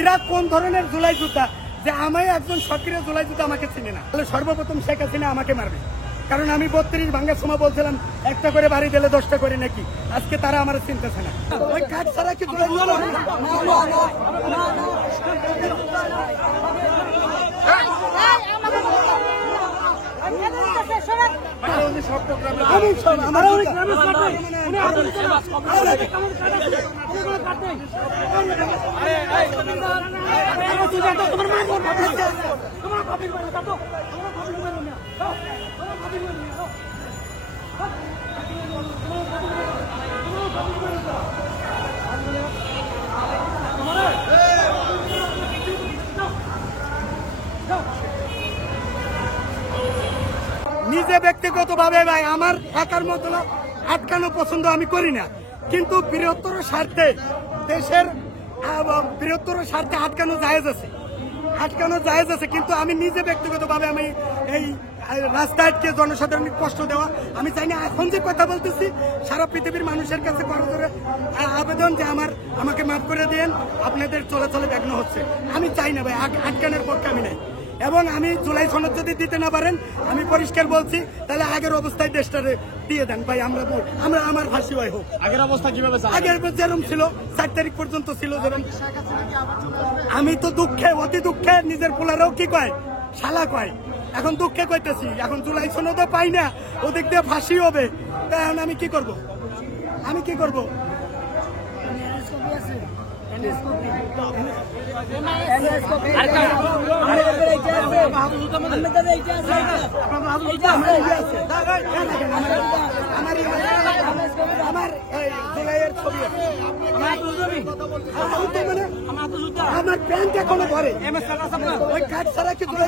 এরা কোন ধরনের জুলাই যোদ্ধা যে আমি একজন সক্রিয় জুলাই যোদ্ধা আমাকে চিনে না। তাহলে সর্বপ্রথম শেখ হাসিনা আমাকে মারবে, কারণ আমি 32 ভাঙার সময় বলছিলাম একটা করে বাড়ি দিলে 10টা করে নাকি। আজকে তারা আমার চিনতেছে না। ওই কাজ ছাড়া কি নিজে ব্যক্তিগতভাবে ভাই আমার একার মতো আটকানো পছন্দ আমি করি না, কিন্তু বৃহত্তর স্বার্থে দেশের বৃহত্তর স্বার্থে আটকানো জায়েজ আছে, কিন্তু আমি নিজে ব্যক্তিগতভাবে আমি এই রাস্তায় আটকে জনসাধারণের কষ্ট দেওয়া আমি চাই না। এখন যে কথা বলতেছি সারা পৃথিবীর মানুষের কাছে করজোরে আবেদন যে আমাকে মাফ করে দেন, আপনাদের চলাচলে বিঘ্ন হচ্ছে। আমি চাই না ভাই, আটকানোর পক্ষে আমি নাই। এবং আমি জুলাই সনদ যদি দিতে না পারেন আমি পরিষ্কার বলছি তাহলে আগের অবস্থায় দেশটারে দিয়ে দেন ভাই। আমার ফাঁসি হয় হোক। আগের অবস্থা কিভাবে আগের যেরকম ছিল 4 তারিখ পর্যন্ত ছিল যেরকম। আমি তো দুঃখে অতি দুঃখে নিজের পোলারাও কি কয় শালা কয়, এখন দুঃখে কইতেছি। এখন জুলাই সনদও পাই না, ওদিক দিয়ে ফাঁসি হবে, এখন আমি কি করব? আমার প্যান্ট এখনো পরে ওই কাজ ছাড়া কি না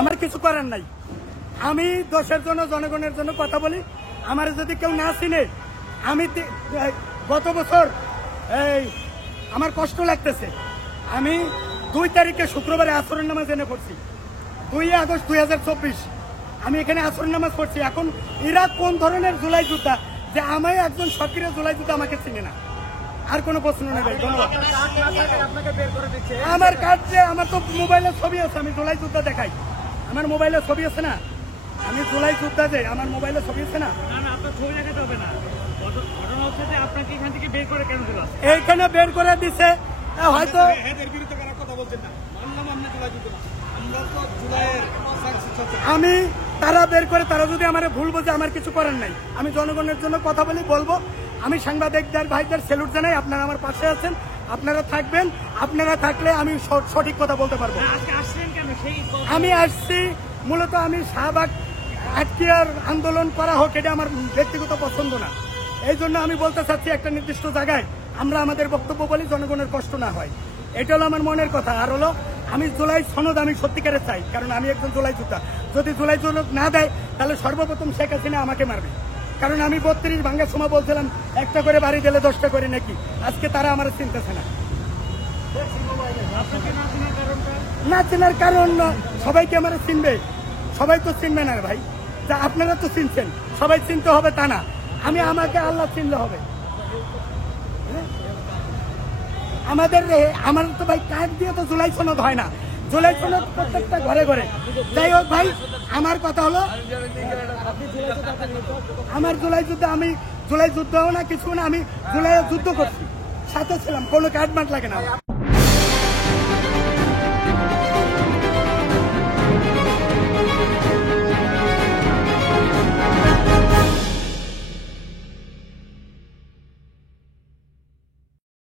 আমার কিছু করার নাই। আমি দেশের জন্য জনগণের জন্য কথা বলি। আমার যদি কেউ না চিনে, আমি গত বছর আমার কষ্ট লাগতেছে। আমি 2 তারিখে শুক্রবারে আসরের নামাজ এনে পড়ছি, 2 আগস্ট 2024 আমি এখানে আসরের নামাজ পড়ছি। এখন এরা কোন ধরনের জুলাই যোদ্ধা যে আমি একজন সক্রিয় জুলাই যোদ্ধা আমাকে চিনে না। আর কোনো প্রশ্ন নেই ভাই, ধন্যবাদ। আমার কাছে আমার তো মোবাইলের ছবি আছে, আমি জুলাই যোদ্ধা দেখাই। আমার মোবাইলে ছবি আছে না, আমি জুলাই যোদ্ধা যে আমার মোবাইলে ছবি আছে না। এইখানে বের করে দিছে হয়তো। আমি তারা বের করে তারা যদি আমার ভুল বোঝে, আমার কিছু করার নাই। আমি জনগণের জন্য কথা বলবো। আমি সাংবাদিকদের ভাইদের স্যালুট জানাই, আপনারা আমার পাশে আছেন, আপনারা থাকবেন। আপনারা থাকলে আমি সঠিক কথা বলতে পারবো। আমি আসছি মূলত আমি শাহবাগ আটকিয়ার আন্দোলন করা হোক, এটা আমার ব্যক্তিগত পছন্দ না। এই জন্য আমি বলতে চাচ্ছি একটা নির্দিষ্ট জায়গায় আমরা আমাদের বক্তব্য বলি, জনগণের কষ্ট না হয়। এটা হলো আমার মনের কথা। আর হলো আমি জুলাই সনদ আমি সত্যিকারে চাই, কারণ আমি একজন জুলাই যোদ্ধা। যদি জুলাই সনদ না দেয় তাহলে সর্বপ্রথম শেখ হাসিনা আমাকে মারবে, কারণ আমি 32 ভাঙার সময় বলছিলাম একটা করে বাড়ি দিলে 10টা করে নাকি। আজকে তারা আমার চিনতেছে না। না চেনার কারণ সবাইকে আমার চিনবে, সবাই তো চিনবে না ভাই। যা আপনারা তো চিনছেন, সবাই চিনতে হবে তা না। আমাকে আল্লাহ চিনলে হবে। আমার তো ভাই কাজ দিয়ে তো জুলাই সনদ হয় না। জুলাই সনদ প্রত্যেকটা ঘরে ঘরে। যাই হোক ভাই, আমার কথা হলো আমার জুলাই যুদ্ধ, আমি জুলাই যুদ্ধও না কিছু না, আমি জুলাই যুদ্ধ করছি, সাথে ছিলাম, কোনো কার্ড মার্ট লাগে না।